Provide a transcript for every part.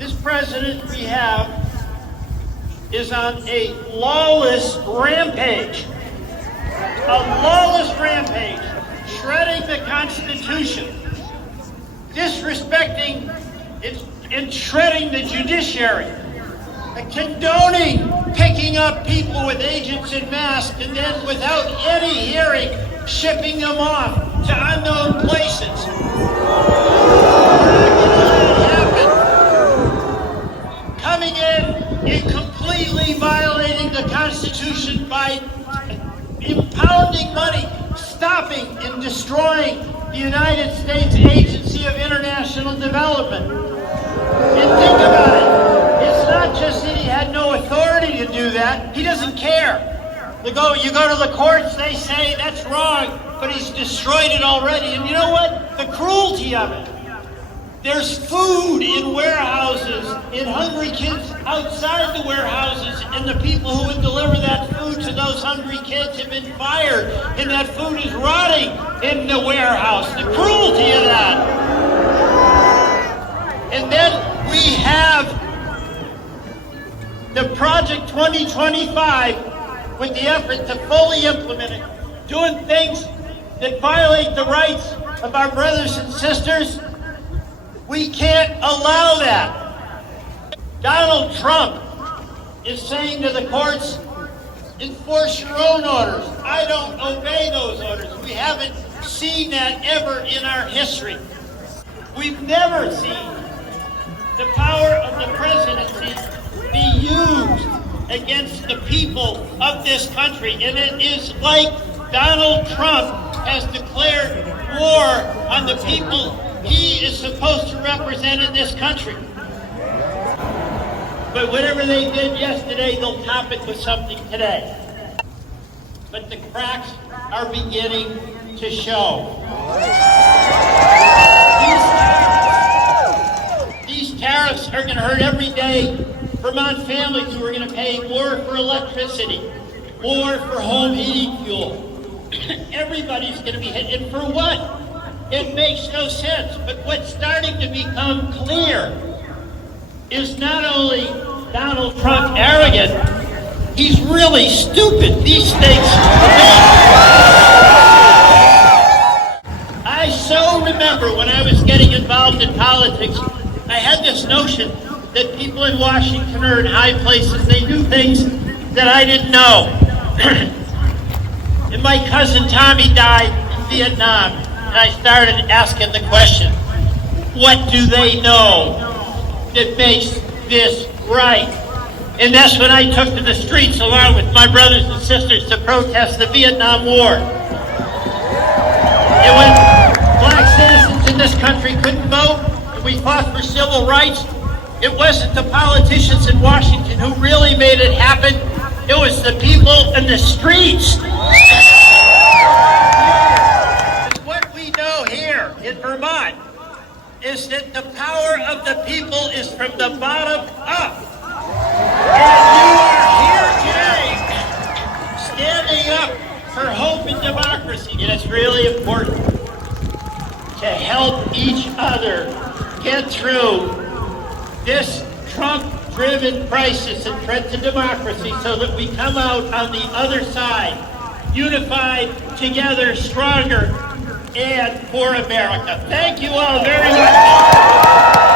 This president we have is on a lawless rampage. A lawless rampage, shredding the Constitution, disrespecting and shredding the judiciary, and condoning picking up people with agents in masks and then without any hearing, shipping them off to unknown places. Coming in and completely violating the Constitution by impounding money, stopping and destroying the United States Agency of International Development. And think about it. It's not just that he had no authority to do that. He doesn't care. You go to the courts, they say that's wrong, but he's destroyed it already. And you know what? The cruelty of it. There's food in warehouses, and hungry kids outside the warehouses, and the people who would deliver that food to those hungry kids have been fired, and that food is rotting in the warehouse. The cruelty of that. And then we have the Project 2025 with the effort to fully implement it, doing things that violate the rights of our brothers and sisters. We can't allow that. Donald Trump is saying to the courts, enforce your own orders. I don't obey those orders. We haven't seen that ever in our history. We've never seen the power of the presidency be used against the people of this country. And it is like Donald Trump has declared war on the people he is supposed to represent in this country. But whatever they did yesterday, they'll top it with something today. But the cracks are beginning to show. These tariffs are going to hurt every day Vermont families who are going to pay more for electricity, more for home heating fuel. Everybody's going to be hit. And for what? It makes no sense. But what's starting to become clear is not only Donald Trump arrogant, he's really stupid. These things. I so remember when I was getting involved in politics, I had this notion that people in Washington or in high places, they knew things that I didn't know. And my cousin Tommy died in Vietnam. And I started asking the question, what do they know that makes this right? And that's when I took to the streets along with my brothers and sisters to protest the Vietnam War. And when black citizens in this country couldn't vote, and we fought for civil rights, it wasn't the politicians in Washington who really made it happen. It was the people in the streets. In Vermont is that the power of the people is from the bottom up. And you are here today standing up for hope and democracy. And it's really important to help each other get through this Trump-driven crisis and threat to democracy so that we come out on the other side, unified, together, stronger, and for America. Thank you all very much.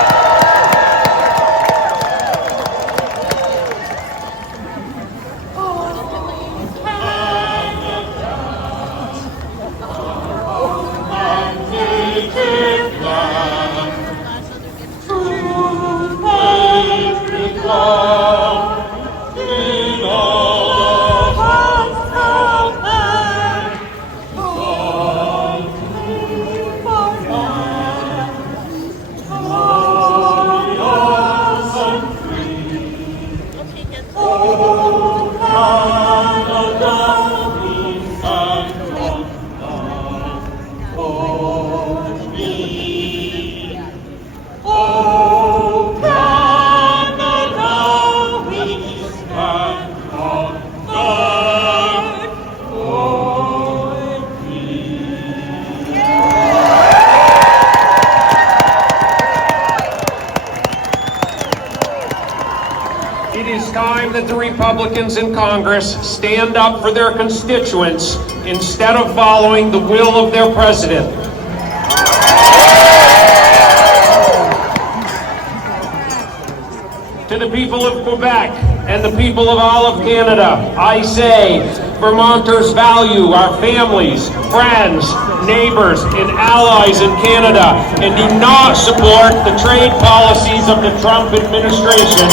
time that the Republicans in Congress stand up for their constituents instead of following the will of their president. To the people of Quebec and the people of all of Canada, I say, Vermonters value our families, friends, neighbors, and allies in Canada, and do not support the trade policies of the Trump administration.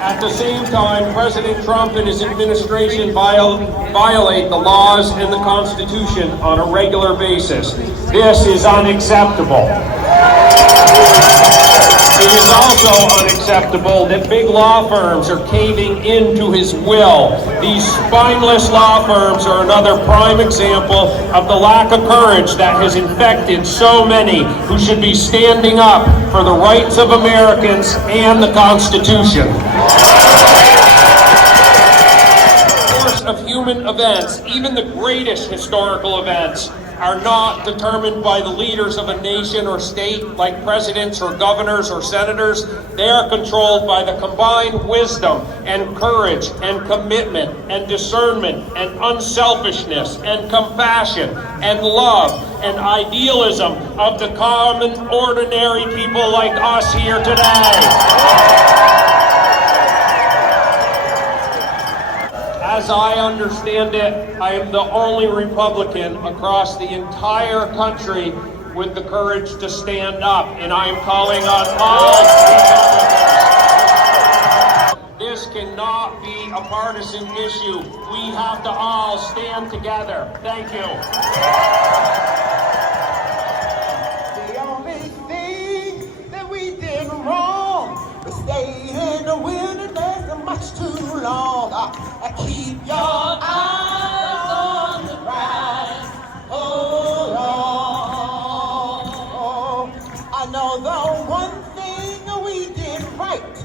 At the same time, President Trump and his administration violate the laws and the Constitution on a regular basis. This is unacceptable. It is also unacceptable that big law firms are caving into his will. These spineless law firms are another prime example of the lack of courage that has infected so many who should be standing up for the rights of Americans and the Constitution. Of human events, even the greatest historical events, are not determined by the leaders of a nation or state like presidents or governors or senators. They are controlled by the combined wisdom and courage and commitment and discernment and unselfishness and compassion and love and idealism of the common, ordinary people like us here today. As I understand it, I am the only Republican across the entire country with the courage to stand up, and I am calling on all Republicans. This cannot be a partisan issue. We have to all stand together. Thank you. The only thing that we did wrong was stay in the wilderness much too long. Keep your eyes on the prize. Oh, Lord. I know the one thing we did right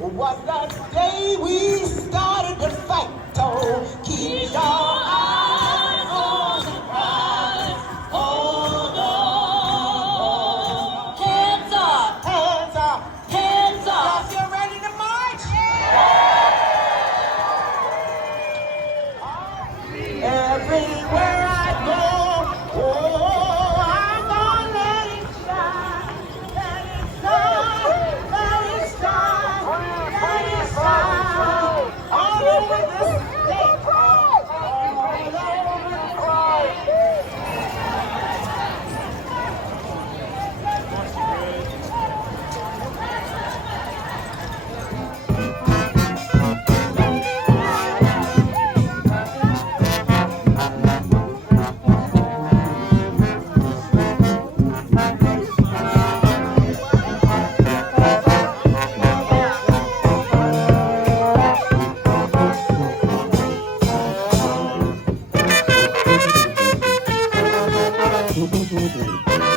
was that day we started to fight. Oh, keep your eyes on the prize. Oh, Lord. Hands up. Hands up. Hands up. You're ready to march? Everywhere I go, oh, I'm gonna let it shine, let it shine, let it shine, let it shine, all over the state, all over the Thank you.